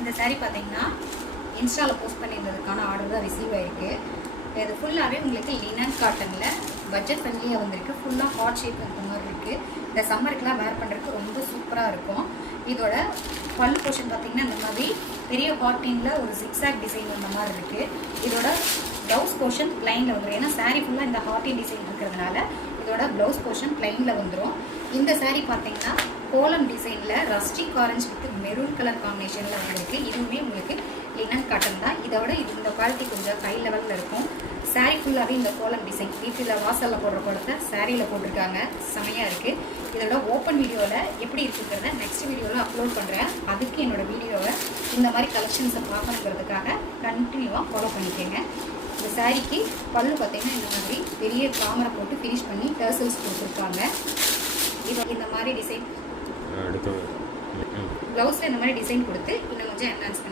இந்த சாரீ பார்த்தீங்கன்னா இன்ஸ்டாவில் போஸ்ட் பண்ணியிருந்ததுக்கான ஆர்டர் தான் ரிசீவ் ஆகிருக்கு. இது ஃபுல்லாகவே உங்களுக்கு லினன் காட்டனில் பட்ஜெட் ஃப்ரெண்ட்லியாக வந்திருக்கு. ஃபுல்லாக ஹாட் ஷேப் இருக்கிற மாதிரி இருக்குது. இந்த சம்மருக்குலாம் வேர் பண்ணுறதுக்கு ரொம்ப சூப்பராக இருக்கும். இதோட பல்லு போர்ஷன் பார்த்திங்கன்னா இந்த மாதிரி பெரிய ஹாட்டினில் ஒரு ஜிக்ஸாக் டிசைன் வந்த மாதிரி இருக்குது. இதோட ப்ளவுஸ் போர்ஷன் ப்ளைனில் வந்துடும். ஏன்னா சாரீ ஃபுல்லாக இந்த ஹாட்டின் டிசைன் இருக்கிறதுனால இதோட ப்ளவுஸ் போர்ஷன் ப்ளைனில் வந்துடும். இந்த சாரீ பார்த்தீங்கன்னா கோலம் டிசைனில் rustic orange with maroon colour காம்பினேஷனில் வந்துருக்கு. இதுவுமே உங்களுக்கு லினன் காட்டன் தான். இதோட இந்த குவாலிட்டி கொஞ்சம் ஹை லெவலில் இருக்கும். சாரீ ஃபுல்லாகவே இந்த கோலம் டிசைன் வீட்டில் வாசலில் போடுற கோலத்தை சாரியில் போட்டிருக்காங்க. செமையாக இருக்குது. இதோட ஓப்பன் வீடியோவில் எப்படி இருக்குங்கிறத நெக்ஸ்ட் வீடியோவில் அப்லோட் பண்ணுறேன். அதுக்கு என்னோடய வீடியோவை இந்த மாதிரி கலெக்ஷன்ஸை பார்க்கணுங்கிறதுக்காக கண்டினியூவாக ஃபாலோ பண்ணிக்கோங்க. இந்த சாரீக்கு பல்லு பார்த்திங்கன்னா இந்த மாதிரி பெரிய காமரை போட்டு ஃபினிஷ் பண்ணி டர்சல்ஸ் கொடுத்துருக்காங்க. இது இந்த மாதிரி டிசைன் ப்ளவுஸில் இந்த மாதிரி டிசைன் கொடுத்து இன்னும் கொஞ்சம் என்ஹான்ஸ்